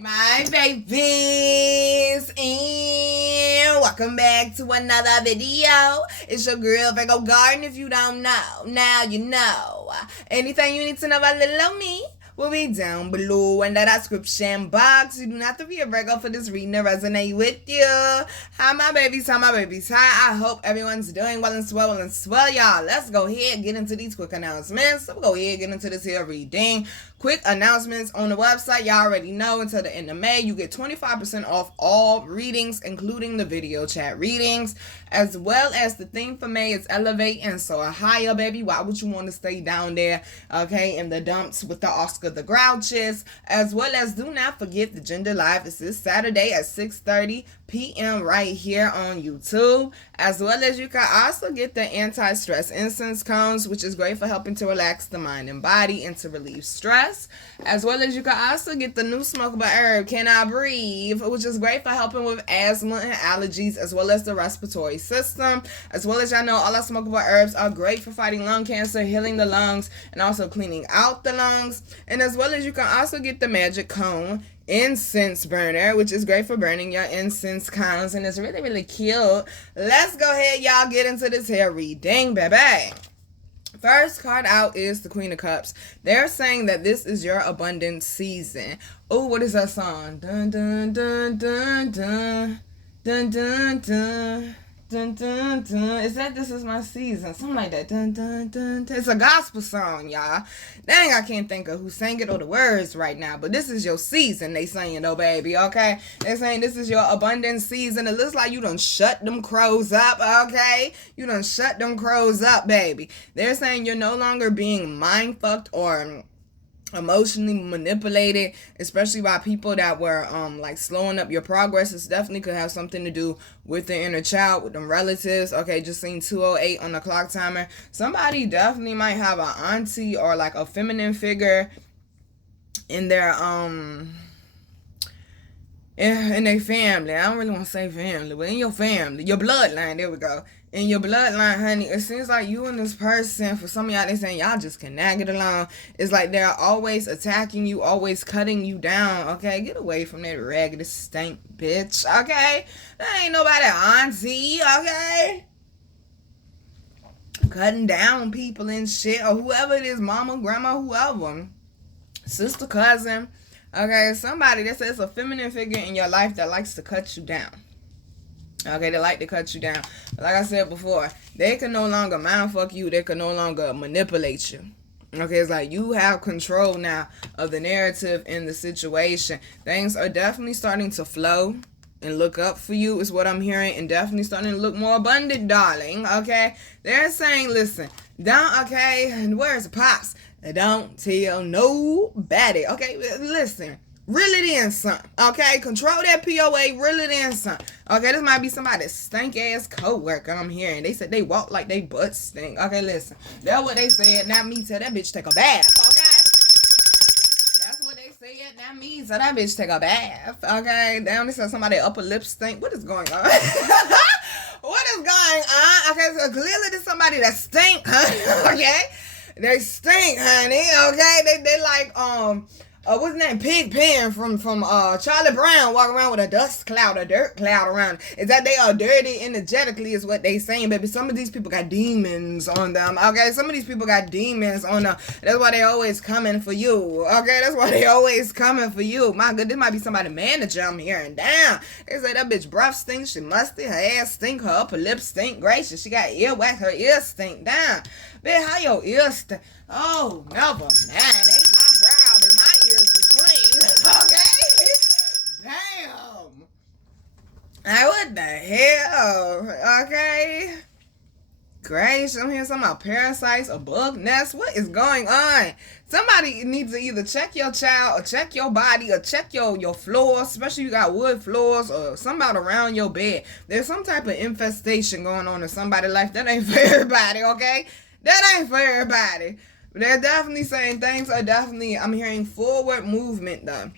My babies, and welcome back to another video. It's your girl Virgo Garden. If you don't know, now you know. Anything you need to know about little old me will be down below in the description box. You do not have to be a Virgo for this reading to resonate with you. Hi my babies, hi my babies, hi. I hope everyone's doing well and swell, y'all. Let's go ahead and get into these quick announcements. So we'll go ahead and get into this here reading. Quick announcements on the website. Y'all already know until the end of May, you get 25% off all readings, including the video chat readings, as well as the theme for May is elevate and soar higher, baby. Why would you want to stay down there, okay, in the dumps with the Oscar the Grouches, as well as do not forget the Gender Live. This is Saturday at 6:30 p.m. right here on YouTube, as well as you can also get the anti-stress incense cones, which is great for helping to relax the mind and body and to relieve stress, as well as you can also get the new smokable herb Can I Breathe, which is great for helping with asthma and allergies, as well as the respiratory system, as well as y'all know all our smokable herbs are great for fighting lung cancer, healing the lungs, and also cleaning out the lungs, and as well as you can also get the magic cone incense burner, which is great for burning your incense cones, and it's really, really cute. Let's go ahead, y'all, get into this here reading, baby. First card out is the Queen of Cups. They're saying that this is your abundant season. Oh, what is that song? Dun dun dun dun dun dun dun dun. Dun, dun, dun. Is that This Is My Season? Something like that. Dun, dun, dun, dun. It's a gospel song, y'all. Dang, I can't think of who sang it or the words right now. But this is your season, they saying, though, baby, okay? They're saying this is your abundant season. It looks like you done shut them crows up, okay? You done shut them crows up, baby. They're saying you're no longer being mind-fucked or emotionally manipulated, especially by people that were like slowing up your progress. This definitely could have something to do with the inner child, with them relatives. Okay, just seen 2:08 on the clock timer. Somebody definitely might have an auntie or like a feminine figure in their in their family. I don't really want to say family, but in your family, your bloodline, there we go. In your bloodline, honey, it seems like you and this person, for some of y'all, they saying y'all just cannot get along. It's like they're always attacking you, always cutting you down, okay? Get away from that raggedy stink bitch, okay? That ain't nobody auntie, okay? Cutting down people and shit, or whoever it is, mama, grandma, whoever. Sister, cousin, okay? Somebody that says a feminine figure in your life that likes to cut you down. Okay, they like to cut you down. But like I said before, they can no longer mindfuck you. They can no longer manipulate you. Okay, it's like you have control now of the narrative in the situation. Things are definitely starting to flow and look up for you is what I'm hearing, and definitely starting to look more abundant, darling. Okay, they're saying, listen, don't, okay, and where's the pops? Don't tell nobody. Okay, listen. Reel it in, son. Okay? Control that POA. Reel it in, son. Okay? This might be somebody's stank-ass co-worker I'm hearing. They said they walk like they butt stink. Okay, listen. That's what they said. Not me. Tell that bitch take a bath. Okay? That's what they said. Not me. So that bitch take a bath. Okay? Down, they said somebody upper lip stink. What is going on? What is going on? Okay, so clearly there's somebody that stink, honey. Okay? They stink, honey. Okay? They like, what's his name? Pig Pen from Charlie Brown walking around with a dust cloud, a dirt cloud around. Is that they are dirty energetically is what they saying, baby. Some of these people got demons on them, okay? Some of these people got demons on them. That's why they always coming for you, okay? That's why they always coming for you. My God, this might be somebody manager I'm hearing. Damn. They say that bitch breath stink, she musty, her ass stink, her upper lip stink, gracious. She got earwax, her ears stink. Damn. Bitch, how your ears stink? Oh, never. Man, ain't my problem. My ears is clean. Okay? Damn. Like, what the hell? Okay? Gracious, I'm hearing something about parasites, a bug nest. What is going on? Somebody needs to either check your child or check your body or check your floors, especially if you got wood floors or something around your bed. There's some type of infestation going on in somebody's life. That ain't for everybody, okay? That ain't for everybody. They're definitely saying things are definitely, I'm hearing forward movement though.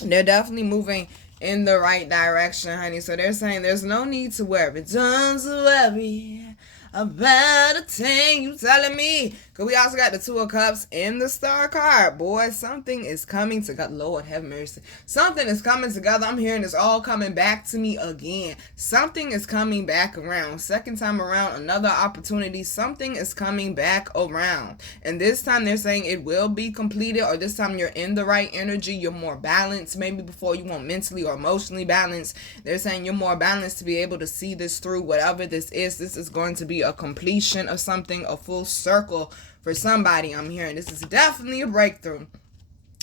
They're definitely moving in the right direction, honey. So they're saying there's no need to worry. Don't worry about a thing you telling me. Because we also got the Two of Cups in the Star card. Boy, something is coming together. Lord have mercy. Something is coming together. I'm hearing it's all coming back to me again. Something is coming back around. Second time around, another opportunity. Something is coming back around. And this time they're saying it will be completed, or this time you're in the right energy. You're more balanced. Maybe before you weren't mentally or emotionally balanced. They're saying you're more balanced to be able to see this through. Whatever this is going to be a completion of something, a full circle for somebody. I'm hearing this is definitely a breakthrough.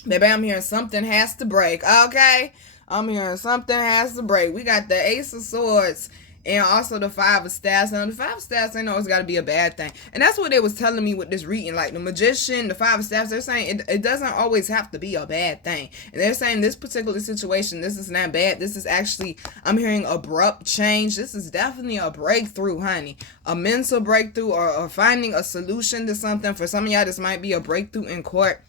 Baby, I'm hearing something has to break. Okay? I'm hearing something has to break. We got the Ace of Swords and also the Five of Staffs. Now, the Five of Staffs, I know it's got to be a bad thing. And that's what they was telling me with this reading. Like, the Magician, the Five of Staffs, they're saying it doesn't always have to be a bad thing. And they're saying this particular situation, this is not bad. This is actually, I'm hearing abrupt change. This is definitely a breakthrough, honey. A mental breakthrough, or finding a solution to something. For some of y'all, this might be a breakthrough in court,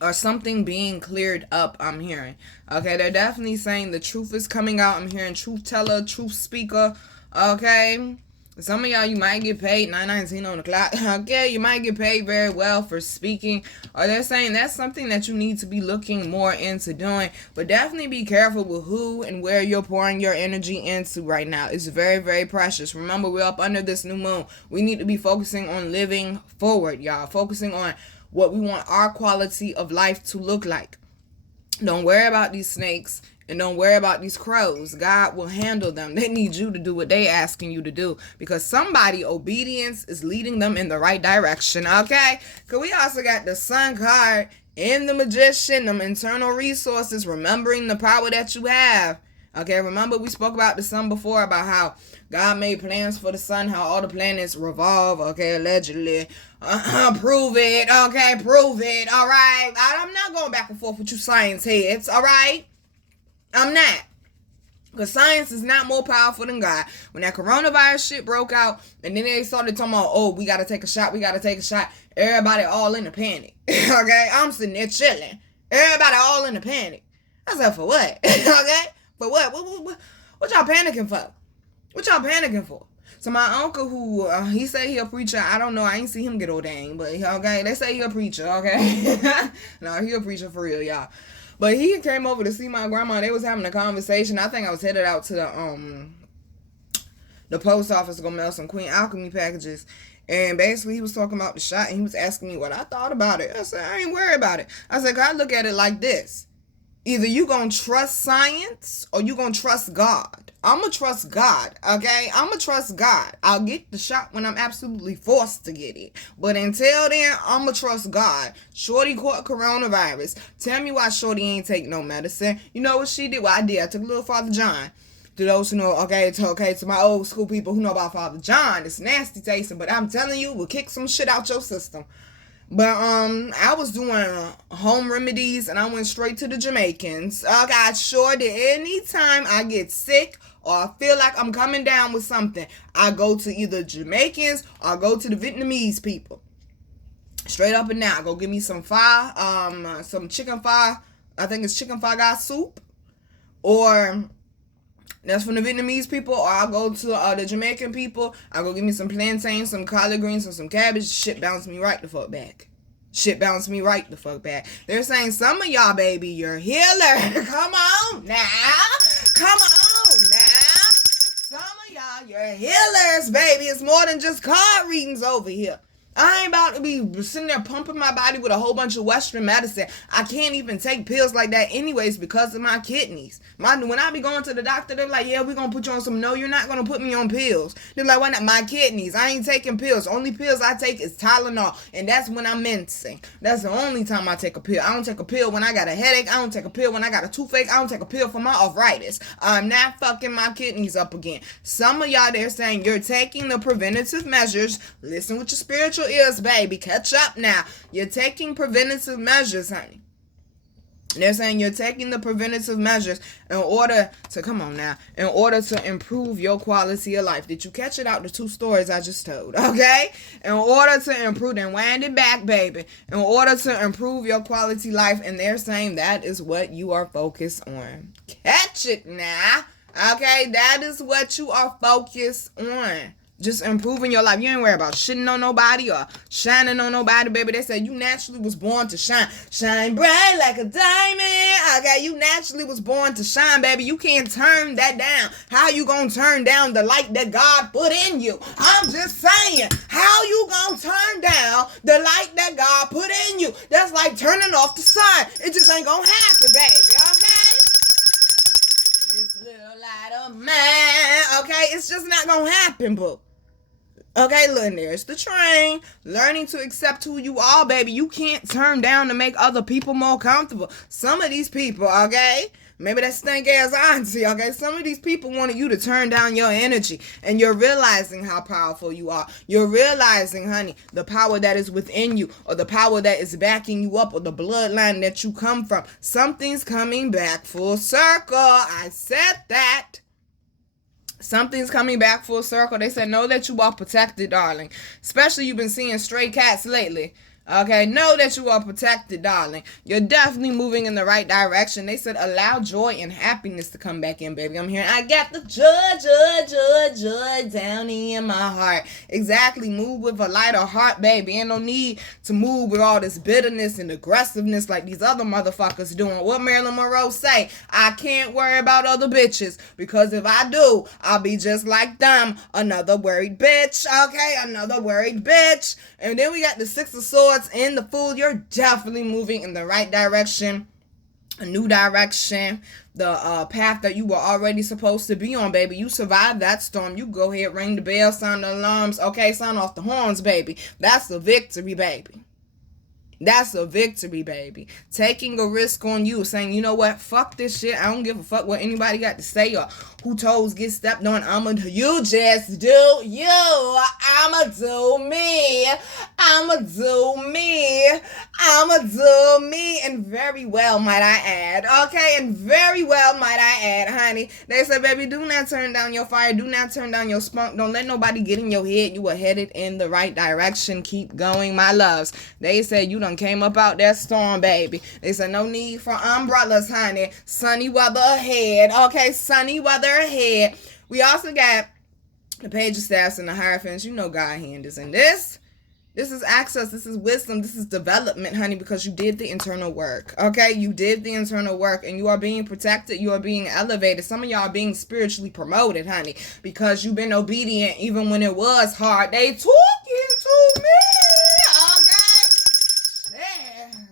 or something being cleared up. I'm hearing. Okay, they're definitely saying the truth is coming out. I'm hearing truth teller, truth speaker. Okay, some of y'all, you might get paid 9:19 on the clock. Okay, you might get paid very well for speaking. Or they're saying that's something that you need to be looking more into doing. But definitely be careful with who and where you're pouring your energy into right now. It's very, very precious. Remember, we're up under this new moon. We need to be focusing on living forward, y'all. Focusing on what we want our quality of life to look like. Don't worry about these snakes, and don't worry about these crows. God will handle them. They need you to do what they asking you to do, because somebody, obedience is leading them in the right direction. Okay, because we also got the Sun card in the Magician, them internal resources, remembering the power that you have. Okay, remember we spoke about the sun before, about how God made plans for the sun, how all the planets revolve. Okay, allegedly. Prove it. Okay, prove it. All right. I'm not going back and forth with you science heads. All right. I'm not. Because science is not more powerful than God. When that coronavirus shit broke out, and then they started talking about, oh, we got to take a shot. We got to take a shot. Everybody all in a panic. Okay, I'm sitting there chilling. Everybody all in a panic. I said, for what? Okay. But what y'all panicking for? What y'all panicking for? So my uncle, who he said he a preacher. I don't know. I ain't see him get ordained, but okay, they say he a preacher. Okay, no, he a preacher for real, y'all. But he came over to see my grandma. They was having a conversation. I think I was headed out to the post office to go mail some Queen Alchemy packages. And basically, he was talking about the shot, and he was asking me what I thought about it. I said, I ain't worried about it. I said, I look at it like this. Either you gonna trust science or you gonna trust God. I'm gonna trust God, okay? I'm gonna trust God. I'll get the shot when I'm absolutely forced to get it. But until then, I'm gonna trust God. Shorty caught coronavirus. Tell me why Shorty ain't take no medicine. You know what she did? Well, I did. I took a little Father John. To those who know, okay, to my old school people who know about Father John, it's nasty tasting, but I'm telling you, we'll kick some shit out your system. But I was doing home remedies, and I went straight to the Jamaicans. Okay, I sure did. Anytime I get sick or I feel like I'm coming down with something, I go to either Jamaicans or I go to the Vietnamese people. Straight up and down. Go give me some some chicken pho. I think it's chicken pho gas soup, or that's from the Vietnamese people. Or I'll go to the Jamaican people. I'll go give me some plantains, some collard greens, and some cabbage. Shit bounced me right the fuck back. Shit bounced me right the fuck back. They're saying some of y'all, baby, you're healer. Come on now. Come on now. Some of y'all, you're healers, baby. It's more than just card readings over here. I ain't about to be sitting there pumping my body with a whole bunch of Western medicine. I can't even take pills like that anyways because of my kidneys. When I be going to the doctor, they're like, yeah, we're going to put you on some. No, you're not going to put me on pills. They're like, why not? My kidneys. I ain't taking pills. Only pills I take is Tylenol. And that's when I'm mincing. That's the only time I take a pill. I don't take a pill when I got a headache. I don't take a pill when I got a toothache. I don't take a pill for my arthritis. I'm not fucking my kidneys up again. Some of y'all, they're saying you're taking the preventative measures. Listen with your spiritual ears, baby. Catch up now. You're taking preventative measures, honey. They're saying you're taking the preventative measures in order to improve your quality of life. Did you catch it out the 2 stories I just told? Okay? In order to improve, and wind it back, baby. In order to improve your quality life. And they're saying that is what you are focused on. Catch it now. Okay? That is what you are focused on. just improving your life. You ain't worry about shitting on nobody or shining on nobody, baby. They said you naturally was born to shine. Shine bright like a diamond. Okay, you naturally was born to shine, baby. You can't turn that down. How you gonna turn down the light that God put in you? I'm just saying, how you gonna turn down the light that God put in you? That's like turning off the sun. It just ain't gonna happen, baby, okay? This little light of mine, okay? It's just not gonna happen, boo. Okay, look, there's the train. Learning to accept who you are, baby. You can't turn down to make other people more comfortable. Some of these people, okay? Maybe that stink ass auntie, okay? Some of these people wanted you to turn down your energy. And you're realizing how powerful you are. You're realizing, honey, the power that is within you, or the power that is backing you up, or the bloodline that you come from. Something's coming back full circle. I said that. Something's coming back full circle. They said, know that you are protected, darling. Especially you've been seeing stray cats lately. Okay, know that you are protected, darling. You're definitely moving in the right direction. They said, allow joy and happiness to come back in, baby. I'm hearing, I got the joy down in my heart. Exactly. Move with a lighter heart, baby. Ain't no need to move with all this bitterness and aggressiveness like these other motherfuckers doing. What Marilyn Monroe say? I can't worry about other bitches, because if I do, I'll be just like them. Another worried bitch. Okay, another worried bitch. And then we got the Six of Swords in the Fool. You're definitely moving in the right direction, a new direction, the path that you were already supposed to be on, baby. You survived that storm. You go ahead, ring the bell, sound the alarms, okay, sound off the horns, baby. That's a victory, baby. That's a victory, baby. Taking a risk on you, saying, you know what, fuck this shit. I don't give a fuck what anybody got to say or who toes get stepped on. You just do you. I'ma do me. I'ma do me. I'ma do me. And very well, might I add. Okay, and very well, might I add, honey. They said, baby, do not turn down your fire. Do not turn down your spunk. Don't let nobody get in your head. You are headed in the right direction. Keep going, my loves. They said you done came up out that storm, baby. They said no need for umbrellas, honey. Sunny weather ahead. Okay, sunny weather ahead. We also got the Page of Staffs and the Hierophants. You know God hand is in this. This is access. This is wisdom. This is development, honey, because you did the internal work. Okay? You did the internal work, and you are being protected. You are being elevated. Some of y'all are being spiritually promoted, honey, because you've been obedient even when it was hard. They talking to me.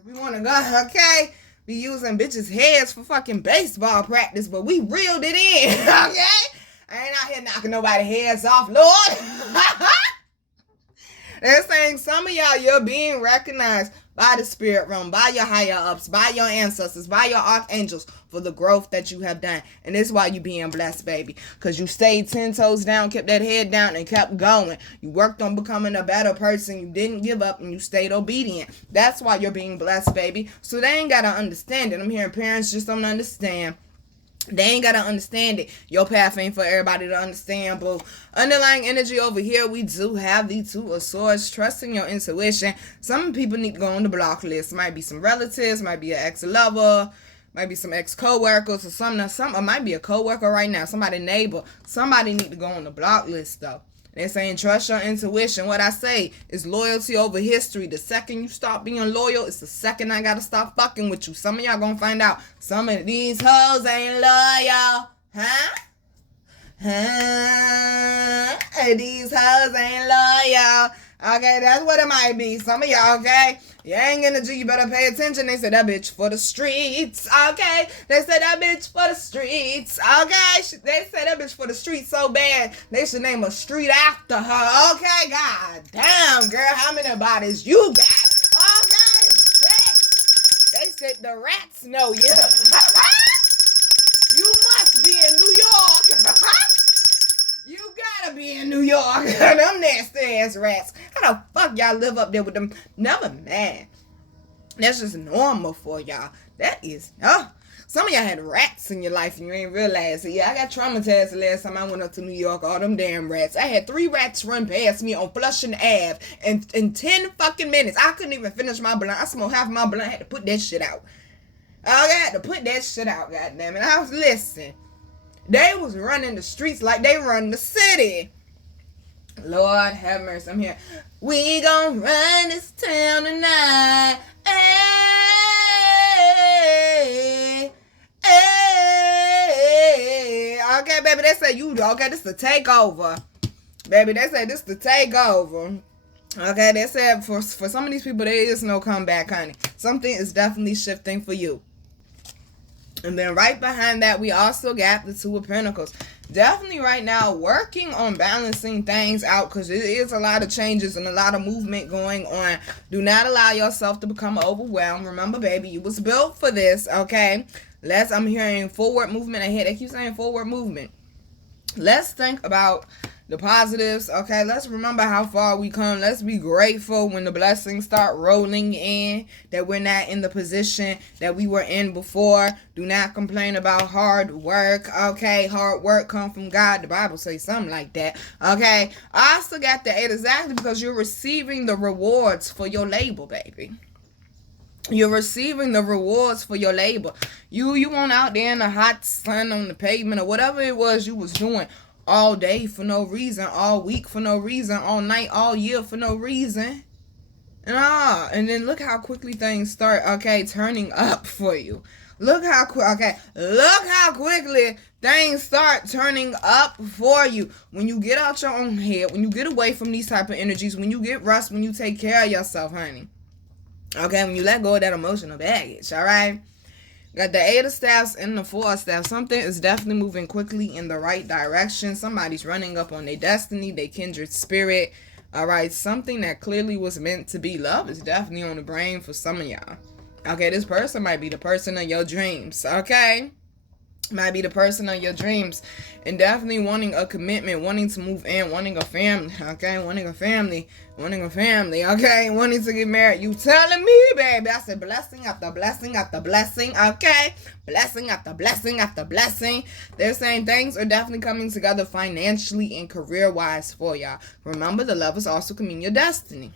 We want to go, okay? Be using bitches' heads for fucking baseball practice, but we reeled it in, okay? I ain't out here knocking nobody's heads off, Lord. They're saying some of y'all, you're being recognized by the spirit realm, by your higher ups, by your ancestors, by your archangels for the growth that you have done. And this is why you're being blessed, baby, because you stayed 10 toes down, kept that head down, and kept going. You worked on becoming a better person. You didn't give up, and you stayed obedient. That's why you're being blessed, baby. So they ain't got to understand it. I'm hearing parents just don't understand. They ain't got to understand it. Your path ain't for everybody to understand, boo. Underlying energy over here, we do have the Two of Swords. Trusting your intuition. Some people need to go on the block list. Might be some relatives, might be an ex-lover, might be some ex-co-workers or something. Or might be a co-worker right now, somebody neighbor. Somebody need to go on the block list, though. They're saying trust your intuition. What I say is loyalty over history. The second you stop being loyal, it's the second I gotta stop fucking with you. Some of y'all gonna find out some of these hoes ain't loyal. These hoes ain't loyal. Okay, that's what it might be. Some of y'all, okay? Yang energy, you better pay attention. They said that bitch for the streets, okay? They said that bitch for the streets, okay? They said that bitch for the streets so bad, they should name a street after her, okay? God damn, girl, how many bodies you got? Okay, shit. They said the rats know you. You must be in New York. You gotta be in New York. Them nasty ass rats. How the fuck y'all live up there with them? Never mind. That's just normal for y'all. That is, some of y'all had rats in your life and you ain't realize it. Yeah, I got traumatized the last time I went up to New York. All them damn rats. I had 3 rats run past me on Flushing Ave in 10 fucking minutes. I couldn't even finish my blunt. I smoked half of my blunt. I had to put that shit out. I had to put that shit out, goddammit. I was listening. They was running the streets like they run the city. Lord have mercy. I'm here. We gon' run this town tonight. Hey, hey. Okay, baby, they say you. Okay, this is the takeover. Baby, they say this is the takeover. Okay, they said for some of these people, there is no comeback, honey. Something is definitely shifting for you. And then right behind that, we also got the Two of Pentacles. Definitely right now working on balancing things out, because it is a lot of changes and a lot of movement going on. Do not allow yourself to become overwhelmed. Remember, baby, you was built for this, okay? I'm hearing forward movement ahead. They keep saying forward movement. Let's think about the positives, okay? Let's remember how far we come. Let's be grateful when the blessings start rolling in, that we're not in the position that we were in before. Do not complain about hard work, okay? Hard work come from God. The Bible says something like that, okay? I also got the 8 exactly because you're receiving the rewards for your labor, baby. You're receiving the rewards for your labor. You went out there in the hot sun on the pavement or whatever it was you was doing all day for no reason, all week for no reason, all night, all year for no reason. And then look how quickly things start, okay, turning up for you. Look how quickly things start turning up for you. When you get out your own head, when you get away from these type of energies, when you get rest, when you take care of yourself, honey. Okay, when you let go of that emotional baggage, all right? Got the 8 of Staffs and the 4 of Staffs. Something is definitely moving quickly in the right direction. Somebody's running up on their destiny, their kindred spirit. All right, something that clearly was meant to be. Love is definitely on the brain for some of y'all. Okay, this person might be the person of your dreams, okay? Might be the person of your dreams, and definitely wanting a commitment, wanting to move in, wanting a family, okay? Wanting a family, okay? Wanting to get married. You telling me, baby? I said blessing after blessing after blessing, okay? Blessing after blessing after blessing. They're saying things are definitely coming together financially and career-wise for y'all. Remember, the Lovers also can mean your destiny.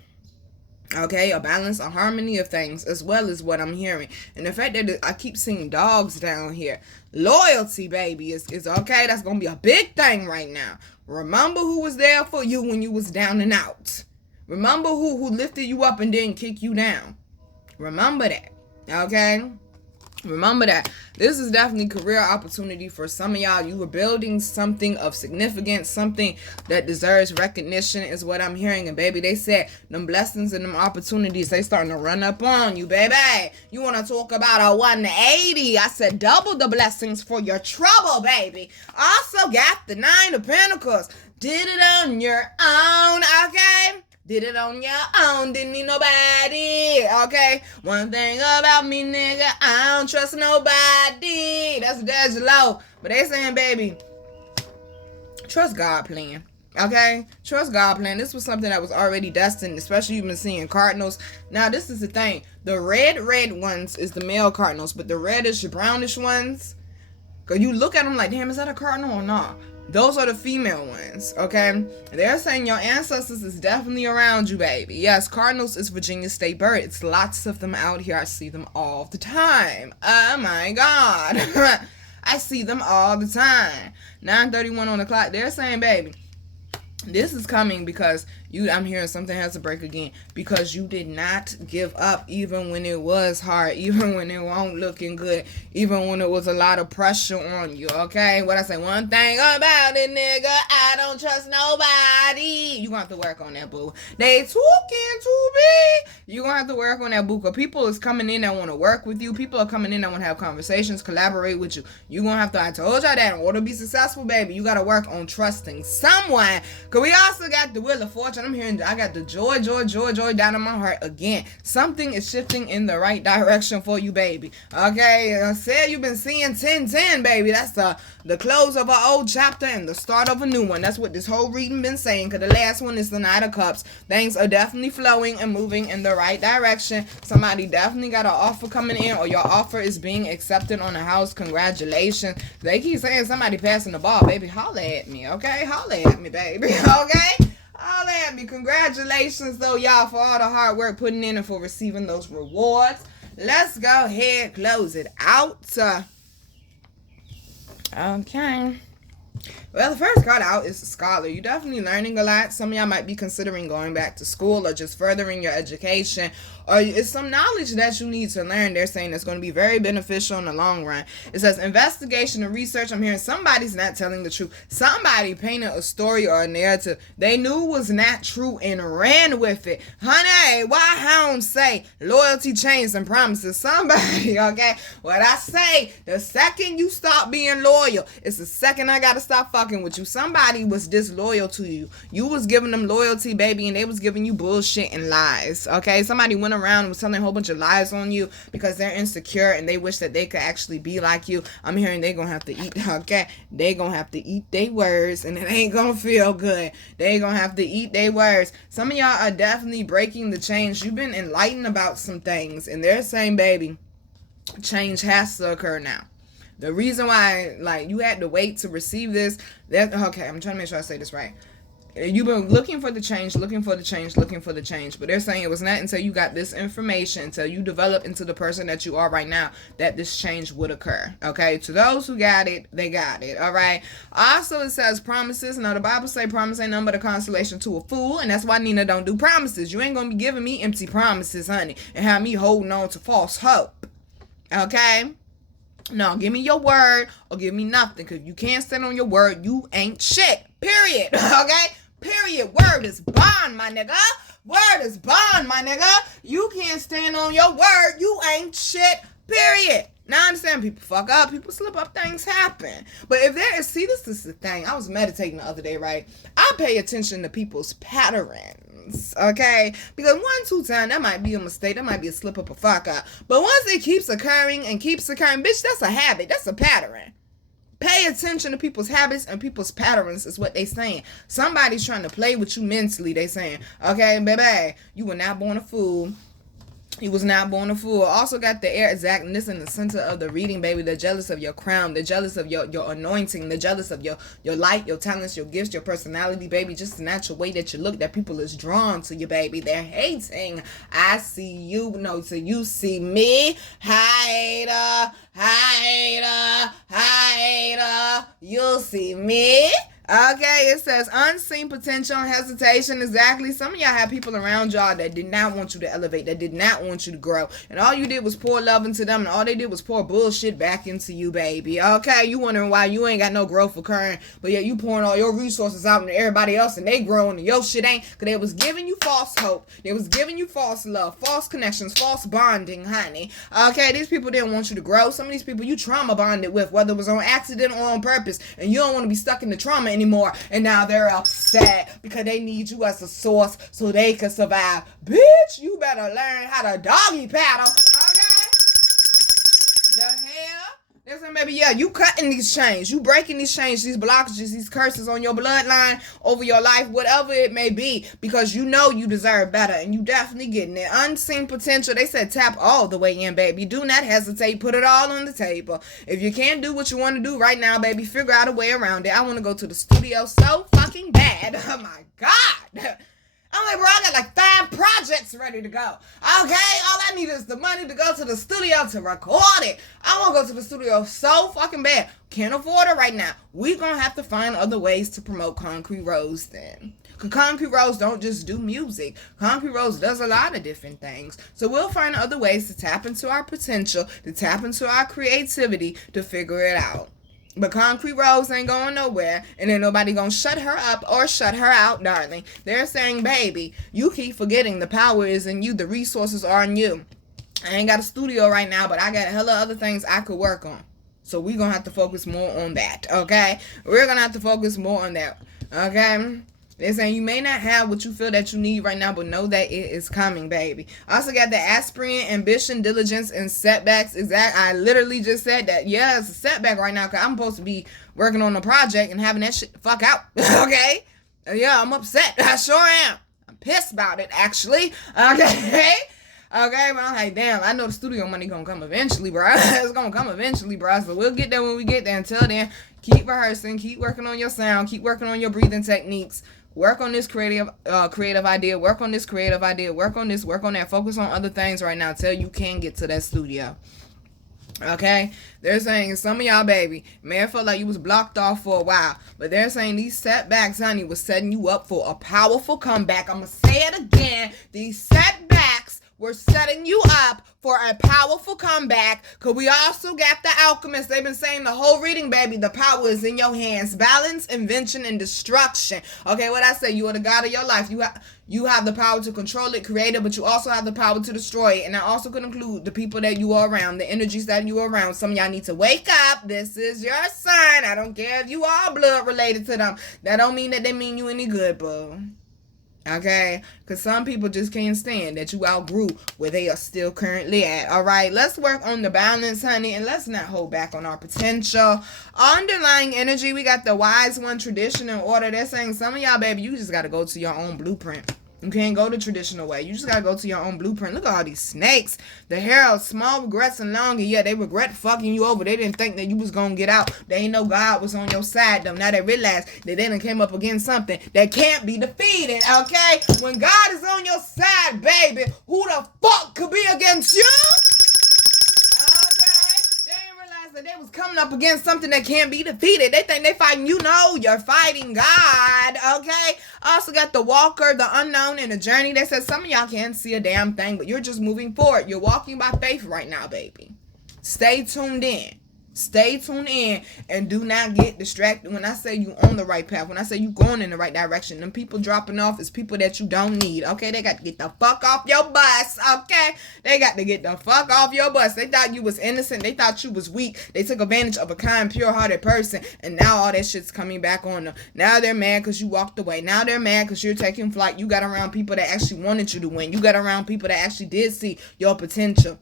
Okay, a balance, a harmony of things, as well as what I'm hearing. And the fact that I keep seeing dogs down here. Loyalty, baby, is okay. That's going to be a big thing right now. Remember who was there for you when you was down and out. Remember who lifted you up and didn't kick you down. Remember that, okay? Remember that. This is definitely career opportunity for some of y'all. You were building something of significance, something that deserves recognition is what I'm hearing. And baby, they said them blessings and them opportunities, they starting to run up on you, baby. You want to talk about a 180. I said double the blessings for your trouble, baby. Also got the 9 of Pentacles. Did it on your own, okay? Did it on your own, didn't need nobody, okay? One thing about me, nigga, I don't trust nobody. That's low. But they saying, baby, trust God plan, okay? Trust God plan. This was something that was already destined, especially you've been seeing cardinals. Now, this is the thing. The red ones is the male cardinals, but the reddish, brownish ones, because you look at them like, damn, is that a cardinal or not? Those are the female ones, okay? They're saying your ancestors is definitely around you, baby. Yes, cardinals is Virginia state bird. It's lots of them out here. I see them all the time. Oh, my God. I see them all the time. 9:31 on the clock. They're saying, baby, this is coming because I'm hearing something has to break again, because you did not give up even when it was hard, even when it wasn't looking good, even when it was a lot of pressure on you, okay? What I say, one thing about it, nigga, I don't trust nobody. You gonna have to work on that, boo. They talking to me. You gonna have to work on that, boo, because people is coming in that want to work with you. People are coming in that want to have conversations, collaborate with you. You gonna have to, I told y'all that in order to be successful, baby, you gotta work on trusting someone, because we also got the Wheel of Fortune. I'm hearing, I got the joy down in my heart again. Something is shifting in the right direction for you, baby. Okay, I said you've been seeing 10-10, baby. That's the close of an old chapter and the start of a new one. That's what this whole reading been saying, because the last one is the Knight of Cups. Things are definitely flowing and moving in the right direction. Somebody definitely got an offer coming in, or your offer is being accepted on a house. Congratulations. They keep saying somebody passing the ball, baby. Holla at me, okay? Holla at me, baby, okay? Holla at me. Congratulations, though, y'all, for all the hard work putting in and for receiving those rewards. Let's go ahead, close it out. Okay. Well, the first card out is a scholar. You're definitely learning a lot. Some of y'all might be considering going back to school or just furthering your education, or it's some knowledge that you need to learn. They're saying it's going to be very beneficial in the long run. It says investigation and research. I'm hearing somebody's not telling the truth. Somebody painted a story or a narrative they knew was not true and ran with it. Honey, why hounds say loyalty, chains, and promises? Somebody, okay? What I say, the second you stop being loyal, it's the second I gotta stop fucking with you. Somebody was disloyal to you. You was giving them loyalty, baby, and they was giving you bullshit and lies, okay? Somebody went around and was telling a whole bunch of lies on you because they're insecure and they wish that they could actually be like you. I'm hearing they gonna have to eat, okay? They gonna have to eat their words, and it ain't gonna feel good. They gonna have to eat their words. Some of y'all are definitely breaking the change. You've been enlightened about some things, and they're saying, baby, change has to occur now. The reason why, like, you had to wait to receive this, okay, I'm trying to make sure I say this right. You've been looking for the change, but they're saying it was not until you got this information, until you develop into the person that you are right now, that this change would occur, okay? To those who got it, they got it, all right? Also, it says promises. Now, the Bible say promise ain't nothing but a consolation to a fool, and that's why Nina don't do promises. You ain't gonna be giving me empty promises, honey, and have me holding on to false hope, okay? No, give me your word or give me nothing, because you can't stand on your word, you ain't shit, period, okay? Period. Word is bond, my nigga. Word is bond, my nigga. You can't stand on your word, you ain't shit, period. Now I understand people fuck up, people slip up, things happen. But if there is, see, this is the thing. I was meditating the other day, right? I pay attention to people's patterns, okay? Because 1-2 times, that might be a mistake, that might be a slip up, a fuck up. But once it keeps occurring, bitch, that's a habit, that's a pattern. Pay attention to people's habits and people's patterns is what they saying. Somebody's trying to play with you mentally, they saying. Okay, baby, you were not born a fool. You was not born a fool. Also got the air exactness in the center of the reading, baby. They're jealous of your crown. They're jealous of your anointing. They're jealous of your light, your talents, your gifts, your personality, baby. Just the natural way that you look, that people is drawn to you, baby. They're hating. I see you. No, so you see me. Hater, hater, hater. You'll see me. Okay, it says unseen potential and hesitation. Exactly. Some of y'all have people around y'all that did not want you to elevate, that did not want you to grow. And all you did was pour love into them, and all they did was pour bullshit back into you, baby. Okay, you wondering why you ain't got no growth occurring, but yet you pouring all your resources out into everybody else and they growing and your shit ain't, because they was giving you false hope. They was giving you false love, false connections, false bonding, honey. Okay, these people didn't want you to grow. Some of these people you trauma bonded with, whether it was on accident or on purpose, and you don't want to be stuck in the trauma anymore, and now they're upset because they need you as a source so they can survive. Bitch, you better learn how to doggy paddle, okay? The hell? Listen, baby, yeah, you cutting these chains, you breaking these chains, these blockages, these curses on your bloodline, over your life, whatever it may be, because you know you deserve better, and you definitely getting it. Unseen potential, they said tap all the way in, baby. Do not hesitate, put it all on the table. If you can't do what you want to do right now, baby, figure out a way around it. I want to go to the studio so fucking bad. Oh my God. I'm like, bro, I got like 5 projects ready to go. Okay, all I need is the money to go to the studio to record it. I want to go to the studio so fucking bad. Can't afford it right now. We gonna have to find other ways to promote Koncrete Rose then. Because Koncrete Rose don't just do music. Koncrete Rose does a lot of different things. So we'll find other ways to tap into our potential, to tap into our creativity, to figure it out. But Koncrete Rose ain't going nowhere, and ain't nobody gonna shut her up or shut her out, darling. They're saying, baby, you keep forgetting the power is in you, the resources are in you. I ain't got a studio right now, but I got a hella other things I could work on. So we're gonna have to focus more on that, okay? We're gonna have to focus more on that, okay? They're saying you may not have what you feel that you need right now, but know that it is coming, baby. Also got the aspirin, ambition, diligence, and setbacks. I literally just said that. Yeah, it's a setback right now because I'm supposed to be working on a project and having that shit fuck out. Okay? Yeah, I'm upset. I sure am. I'm pissed about it, actually. Okay? Okay, but I'm like, damn, I know the studio money gonna come eventually, bro. It's gonna come eventually, bro. So we'll get there when we get there. Until then, keep rehearsing, keep working on your sound, keep working on your breathing techniques. Work on this creative idea. Work on this creative idea. Work on this. Work on that. Focus on other things right now till you can get to that studio. Okay, they're saying some of y'all, baby, may have felt like you was blocked off for a while, but they're saying these setbacks, honey, was setting you up for a powerful comeback. I'm gonna say it again. These setbacks were setting you up for a powerful comeback. Cause we also got the alchemists. They've been saying the whole reading, baby, the power is in your hands. Balance, invention, and destruction. Okay, what I say, you are the god of your life. You have the power to control it, create it, but you also have the power to destroy it. And I also could include the people that you are around, the energies that you are around. Some of y'all need to wake up. This is your sign. I don't care if you are blood related to them. That don't mean that they mean you any good, boo. Okay, because some people just can't stand that you outgrew where they are still currently at. All right, let's work on the balance, honey, and let's not hold back on our potential. Underlying energy, we got the wise one, tradition, and order. They're saying some of y'all, baby, you just got to go to your own blueprint. You can't go the traditional way. You just got to go to your own blueprint. Look at all these snakes. The hair of small regrets and long. And yeah, they regret fucking you over. They didn't think that you was going to get out. They ain't know God was on your side, though. Now they realize that they done came up against something that can't be defeated, okay? When God is on your side, baby, who the fuck could be against you? That they was coming up against something that can't be defeated. They think they fighting you. No, you're fighting God, okay? Also got the walker, the unknown, and the journey. They said some of y'all can't see a damn thing, but you're just moving forward. You're walking by faith right now, baby. Stay tuned in. Stay tuned in and do not get distracted. When I say you on the right path, when I say you going in the right direction, them people dropping off is people that you don't need, okay? They got to get the fuck off your bus, okay? They got to get the fuck off your bus. They thought you was innocent. They thought you was weak. They took advantage of a kind, pure-hearted person, and now all that shit's coming back on them. Now they're mad because you walked away. Now they're mad because you're taking flight. You got around people that actually wanted you to win. You got around people that actually did see your potential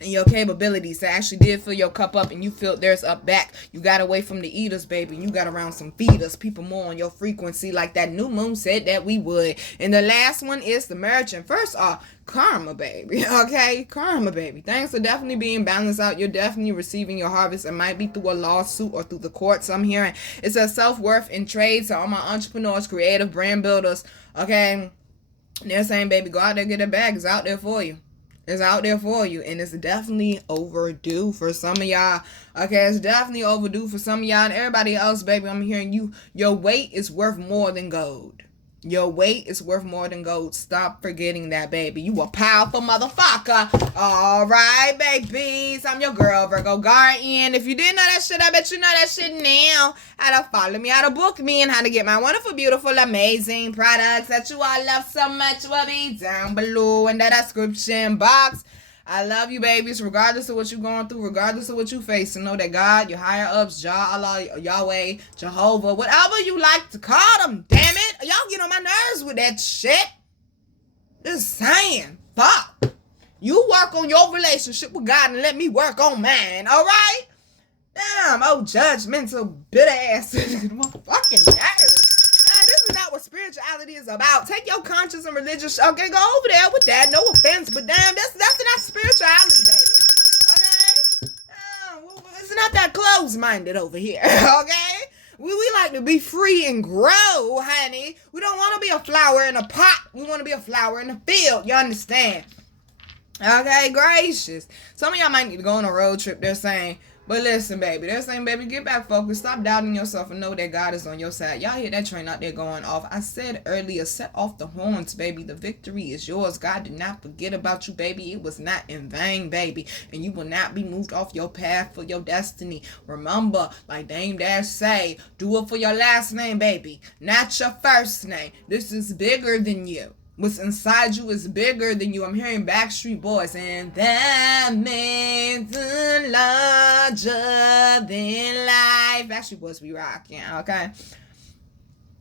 and your capabilities, that actually did fill your cup up and you filled theirs up back. You got away from the eaters, baby. You got around some feeders, people more on your frequency like that new moon said that we would. And the last one is the merchant. First off, karma, baby. Okay, karma, baby. Things are definitely being balanced out. You're definitely receiving your harvest. It might be through a lawsuit or through the courts. I'm hearing it's a self-worth in trade. So all my entrepreneurs, creative brand builders, okay, they're saying, baby, go out there, get a bag. It's out there for you. It's out there for you, and it's definitely overdue for some of y'all. Okay, it's definitely overdue for some of y'all and everybody else, baby. I'm hearing you. Your weight is worth more than gold. Your weight is worth more than gold. Stop forgetting that, baby. You a powerful motherfucker. All right, babies. I'm your girl, Virgo Garden. If you didn't know that shit, I bet you know that shit now. How to follow me, how to book me, and how to get my wonderful, beautiful, amazing products that you all love so much will be down below in the description box. I love you, babies, regardless of what you're going through, regardless of what you face. And know that God, your higher ups, Jah, Allah, Yahweh, Jehovah, whatever you like to call them, damn it. Y'all get on my nerves with that shit. Just saying. Fuck. You work on your relationship with God and let me work on mine, all right? Damn, oh, judgmental, bitter ass. Motherfucking nerves. This is not what spirituality is about. Take your conscious and religious, okay, go over there with that. No offense, but damn, that's not spirituality, baby. Okay? It's not that closed-minded over here, okay? We like to be free and grow, honey. We don't want to be a flower in a pot. We want to be a flower in a field. You understand? Okay, gracious. Some of y'all might need to go on a road trip, they're saying. But listen, baby, they're saying, baby, get back focused. Stop doubting yourself and know that God is on your side. Y'all hear that train out there going off. I said earlier, set off the horns, baby. The victory is yours. God did not forget about you, baby. It was not in vain, baby. And you will not be moved off your path for your destiny. Remember, like Dame Dash say, do it for your last name, baby. Not your first name. This is bigger than you. What's inside you is bigger than you. I'm hearing Backstreet Boys, and that makes it larger than life. Backstreet Boys be rocking, okay?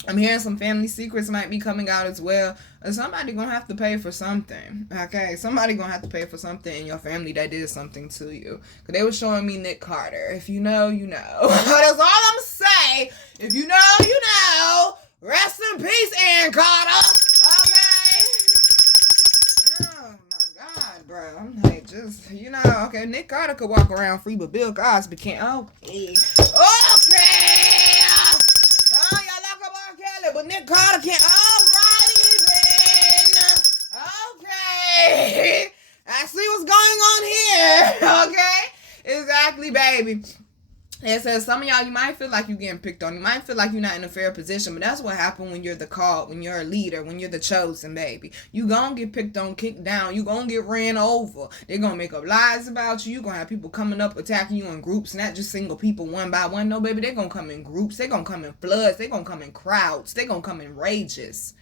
I'm hearing some family secrets might be coming out as well. Somebody gonna have to pay for something, okay? Somebody gonna have to pay for something in your family that did something to you. Because they were showing me Nick Carter. If you know, you know. That's all I'm saying. If you know, you know. Rest in peace, Aaron Carter. Okay? Bro, I'm like, just, you know, okay, Nick Carter could walk around free, but Bill Cosby can't. Okay. Okay. Oh, y'all like about Kelly, but Nick Carter can't. Alrighty then. Okay. I see what's going on here. Okay. Exactly, baby. It says some of y'all, you might feel like you're getting picked on. You might feel like you're not in a fair position, but that's what happened when you're the called, when you're a leader, when you're the chosen, baby. You gonna get picked on, kicked down. You gonna get ran over. They're gonna make up lies about you. You gonna have people coming up attacking you in groups, not just single people one by one. No, baby, they're gonna come in groups. They're gonna come in floods. They're gonna come in crowds. They're gonna come in rages.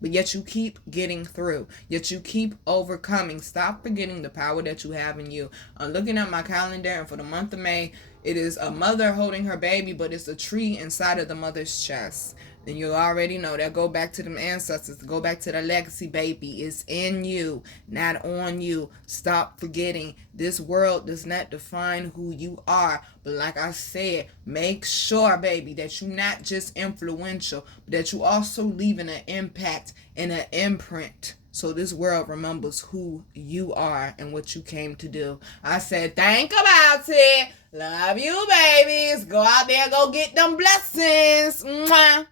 But yet you keep getting through. Yet you keep overcoming. Stop forgetting the power that you have in you. I'm looking at my calendar, and for the month of May, it is a mother holding her baby, but it's a tree inside of the mother's chest. Then you already know that go back to them ancestors, go back to the legacy, baby. It's in you, not on you. Stop forgetting this world does not define who you are. But like I said, make sure, baby, that you're not just influential, but that you also leaving an impact and an imprint. So this world remembers who you are and what you came to do. I said, think about it. Love you, babies. Go out there, go get them blessings. Mwah.